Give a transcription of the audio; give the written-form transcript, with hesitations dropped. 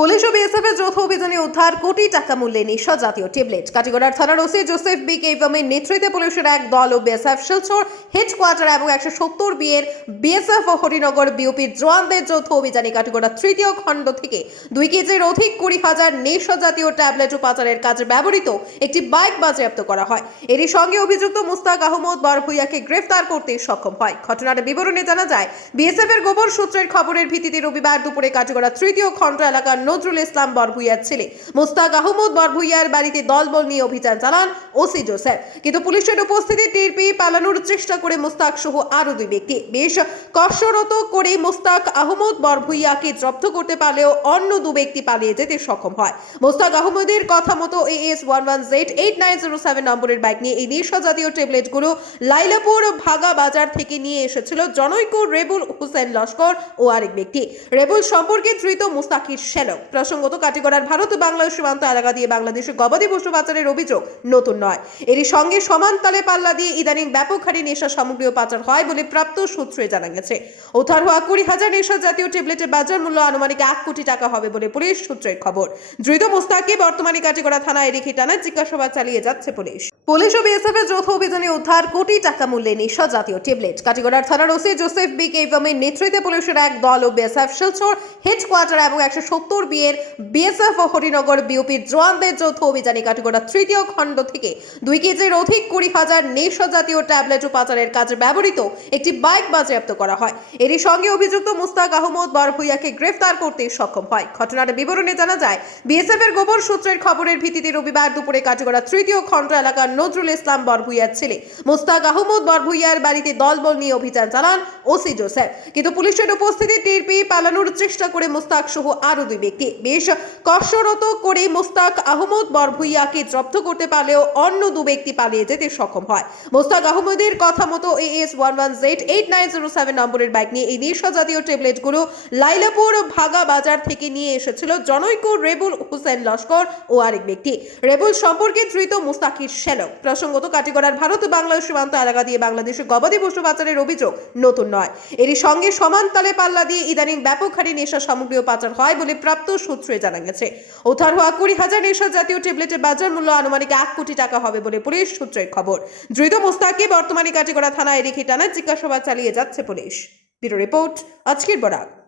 Police ও বিএসএফের যৌথ অভিযানে উদ্ধার কোটি টাকা মূল্যের নেশা জাতীয় ট্যাবলেট। কাটিগড়ার থানার ওসি জোসেফ বি কেভমের নেতৃত্বে পুলিশের এক দল ও বিএসএফ শিলচর হেডকোয়ার্টার এবং 170 বিয়ের বিএসএফ ও হরিনগর বিওপির জওয়ানদের যৌথ অভিযানে কাটিগড়া তৃতীয় খণ্ড থেকে 2 কেজির অধিক 20,000 নেশা জাতীয় ট্যাবলেট ও পাচারের কাজে ব্যবহৃত একটি বাইক বাজেয়াপ্ত করা হয়। এরই সঙ্গে অভিযুক্ত মুস্তাক আহমদ বরভুইয়াকে গ্রেফতার করতে সক্ষম হয়। ঘটনার বিবরণে জানা যায়, বিএসএফ এর গোপন সূত্রের খবরের ভিত্তিতে রবিবার দুপুরে কাটিগড়া তৃতীয় খণ্ড এলাকার নজরুল ইসলাম বরভুইয়ার ছেলে মুস্তাক আহমদ বরভুইয়ার বাড়িতে দলবল নিয়ে অভিযান চালান ওসি জোসেফ। কিন্তু পুলিশের উপস্থিতি টের পেয়ে পালানোর চেষ্টা করে মুস্তাক সহ আরো 2 ব্যক্তি বেশ কষ্টরত করে মুস্তাক আহমদ বরভুইয়াকে জব্দ করতে পারলেও অন্য 2 ব্যক্তি পালিয়ে যেতে সক্ষম হয়। মুস্তাক আহমদের কথা মতো AS 11Z8907 নম্বরের বাইক নিয়ে এই নেশা জাতীয় ট্যাবলেটগুলো লাইলাপুর ভাগা বাজার থেকে নিয়ে এসেছিল জনৈক রেবুল হোসেন লস্কর ও আরেক ব্যক্তি। রেবুল সম্পর্কে ধৃত মুস্তাকির শ্যালক। প্রসঙ্গত, কাটিগড়ার ভারত বাংলাদেশ সীমান্ত এলাকা দিয়ে বাংলাদেশে গবাদি পশু পাচারের অভিযোগ নতুন নয়। এরই সঙ্গে সমান তালে পাল্লা দিয়ে ইদানিং ব্যাপক হারে নেশা সামগ্রীও পাচার হয় বলে প্রাপ্ত সূত্রে জানা গেছে। উদ্ধার হওয়া 20,000 নেশা জাতীয় ট্যাবলেটের বাজার মূল্য আনুমানিক 1 কোটি টাকা হবে বলে পুলিশ সূত্রের খবর। ধৃত মুস্তাককে বর্তমানে কাটিগড়া থানায় রেখে টানা জিজ্ঞাসাবাদ চালিয়ে যাচ্ছে পুলিশ। পুলিশ ও বিএসএফ এর যৌথ অভিযানে উদ্ধার কোটি টাকা মূল্যের নেশা জাতীয় ট্যাবলেট। কাটিগড়ার থানার ওসি জোসেফ বি কেভমের নেতৃত্বে পুলিশের এক দল ও বিএসএফ শিলচর হেডকোয়ার্টার এবং 170 বিয়ের বিএসএফ ও হরিনগর বিওপির জওয়ানদের যৌথ অভিযানে কাটিগড়া তৃতীয় খণ্ড থেকে 2 কেজির অধিক 20,000 নেশা জাতীয় ট্যাবলেট ও পাচারের কাজে ব্যবহৃত একটি বাইক বাজেয়াপ্ত করা হয়। এরই সঙ্গে অভিযুক্ত মুস্তাক আহমদ বরভুইয়াকে গ্রেফতার করতে সক্ষম হয়। ঘটনার বিবরণে জানা যায়, বিএসএফ এর গোপন সূত্রের খবরের ভিত্তিতে রবিবার দুপুরে কাটিগড়া তৃতীয় খণ্ড এলাকার নজরুল ইসলাম বরভুইয়ার ছেলে মুস্তাক আহমদ বরভুইয়ার বাড়িতে দলবল নিয়ে অভিযান চালান ওসি জোসেফ। কিন্তু পুলিশের উপস্থিতি টের পেয়ে পালানোর চেষ্টা করে মুস্তাক সহ আরো 2 ব্যক্তি বেশ কষ্টরত করে মুস্তাক আহমদ বরভুইয়াকে জব্দ করতে পারলেও অন্য 2 ব্যক্তি পালিয়ে যেতে সক্ষম হয়। মুস্তাক আহমদের কথা মতো AS 11Z8907 নম্বরের বাইক নিয়ে এই নেশা জাতীয় ট্যাবলেটগুলো লাইলাপুর ভাগা বাজার থেকে নিয়ে এসেছিল জনৈক রেবুল হোসেন লস্কর ও আরেক ব্যক্তি। রেবুল সম্পর্কে ধৃত মুস্তাকির শ্যালক। প্রসঙ্গত, কাটিগড়ার ভারত বাংলাদেশ সীমান্ত এলাকা দিয়ে বাংলাদেশে গবাদি পশু পাচারের অভিযোগ নতুন নয়। এরই সঙ্গে সমান তালে পাল্লা দিয়ে ইদানিং ব্যাপক হারে নেশা সামগ্রীও পাচার হয় বলে প্রাপ্ত সূত্রে জানা গেছে। উদ্ধার হওয়া 20,000 নেশা জাতীয় ট্যাবলেটের বাজার মূল্য আনুমানিক 1 কোটি টাকা হবে বলে পুলিশ সূত্রের খবর। ধৃত মুস্তাককে বর্তমানে কাটিগড়া থানায় রেখে টানা জিজ্ঞাসাবাদ চালিয়ে যাচ্ছে পুলিশ। ব্যুরো রিপোর্ট, আজকের বরাক।